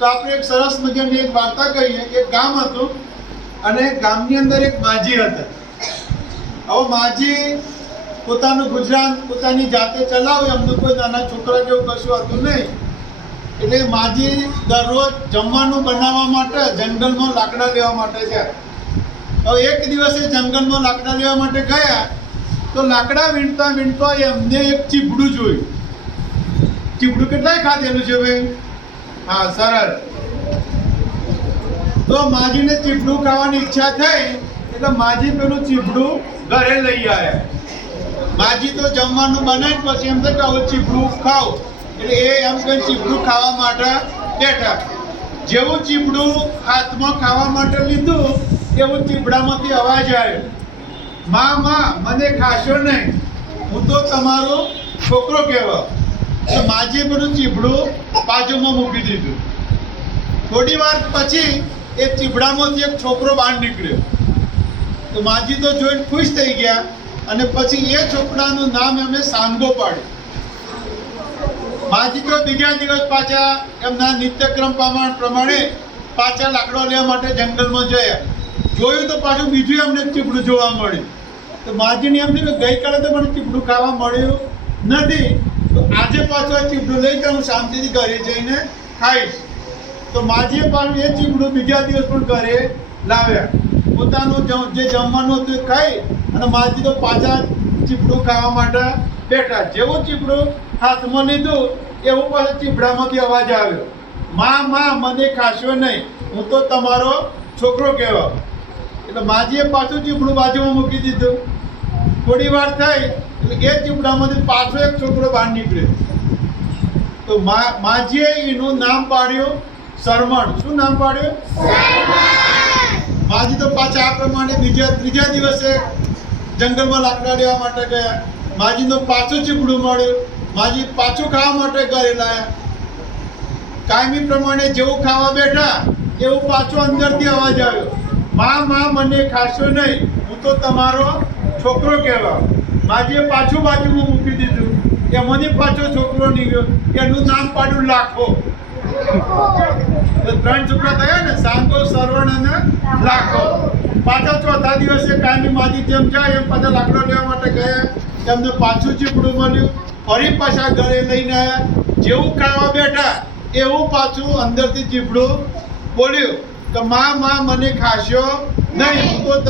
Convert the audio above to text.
તો આપણે એક સરસ મજાની એક વાર્તા કહીએ. એક ગામ હતું અને ગામની અંદર એક માજી હતા. હવે માજી પોતાનું ગુજરાન પોતાની જાતે ચલાવે, એમનું કોઈ નાના છોકરા જેવું કશું હતું નહીં. એટલે માજી દરરોજ જમવાનું બનાવવા માટે જંગલમાં લાકડા લેવા માટે જાય. હવે એક દિવસે જંગલમાં લાકડા લેવા માટે ગયા તો લાકડા વીણતા વીણતા એમને એક ચીપડું જોયું. ચીપડું કેટલાય ખાધેલું છે ભાઈ? હા, સરળ. તો માજીને ચીપડું ખાવાની ઈચ્છા થઈ એટલે માજી પેલું ચીપડું ઘરે લઈ આવ્યા. માજી તો જમવાનું બનાવી પછી એમ તો કહું ચીપડું ખાવ, એટલે એ એમ કઈ ચીપડું ખાવા માટે બેઠા. જેવું ચીપડું હાથમાં ખાવા માટે લીધું એવું ચીપડામાંથી અવાજ આવ્યો, માં માં મને ખાશો નહીં, હું તો તમારો છોકરો કહેવા. તો માજીએ પેલું ચીપડું બાજુમાં મૂકી દીધું. થોડી વાર પછી એ ચીપડામાંથી એક છોકરો બહાર નીકળ્યો. તો માજી તો જોઈને ખુશ થઈ ગયા અને પછી એ છોકરાનું નામ એમને સાંગો પાડ્યું. માજી તો બીજા દિવસ પાછા એમના નિત્યક્રમ પ્રમાણે પાછા લાકડો લેવા માટે જંગલમાં ગયા. જોયું તો પાછું બીજું એમને ચીપડું જોવા મળ્યું. તો માજીને એમ થયું કે ગઈકાલે તો મને ચીપડું ખાવા મળ્યું નથી, તો આજે પાછું આ ચીપડું લઈ જાઉં, હું શાંતિથી ઘરે જઈને ખાઈશ. તો માજીએ પાછું એ ચીપડું બીજા દિવસ પણ ઘરે લાવ્યા. પોતાનું જે જમવાનું હતું એ ખાઈ અને માજી તો પાછા ચીપડું ખાવા માટે બેઠા. જેવું ચીપડું હાથમાં લીધું એવું પાછું ચીપડામાંથી અવાજ આવ્યો, માં માં મને ખાશો નહીં, હું તો તમારો છોકરો કહેવા. એટલે માજીએ પાછું ચીપડું બાજુમાં મૂકી દીધું. થોડી વાર થઈ એટલે એ ચીપડામાંથી પાછો એક છોકરો બહાર નીકળ્યો. તો માજીએ એનું નામ પાડ્યું શરમણ. શું નામ પાડ્યું? માજી તો પાછા આ પ્રમાણે ત્રીજા દિવસે જંગલમાં લાકડા લેવા માટે ગયા. માજીનો પાછું ચીપડું મળ્યું. માજી પાછું ખાવા માટે ઘરે લાયા. કાયમી પ્રમાણે જેવું ખાવા બેઠા એવું પાછું અંદરથી અવાજ આવ્યો, માં માં મને ખાશો નહીં, હું તો તમારો છોકરો કહેવા. માજીએ પાછું બાજુમાં મૂકી દીધું. એમાંથી પાછો છોકરો નીકળ્યો. એનું નામ પાડ્યું લાખો. તો 3 છોકરા થયા ને, સાંગો, સરવણ અને લાખો. પાછા ચોથા દિવસે કાયમી માજી જેમ જાય એમ પાછા લાકડો લેવા માટે ગયા. એમને પાછું ચીપડું મળ્યું. ફરી પાછા ઘરે લઈને આવ્યા. જેવું ખાવા બેઠા એવું પાછું અંદરથી ચીપડું બોલ્યું કે માં માં મને ખાશો નહીં, હું તો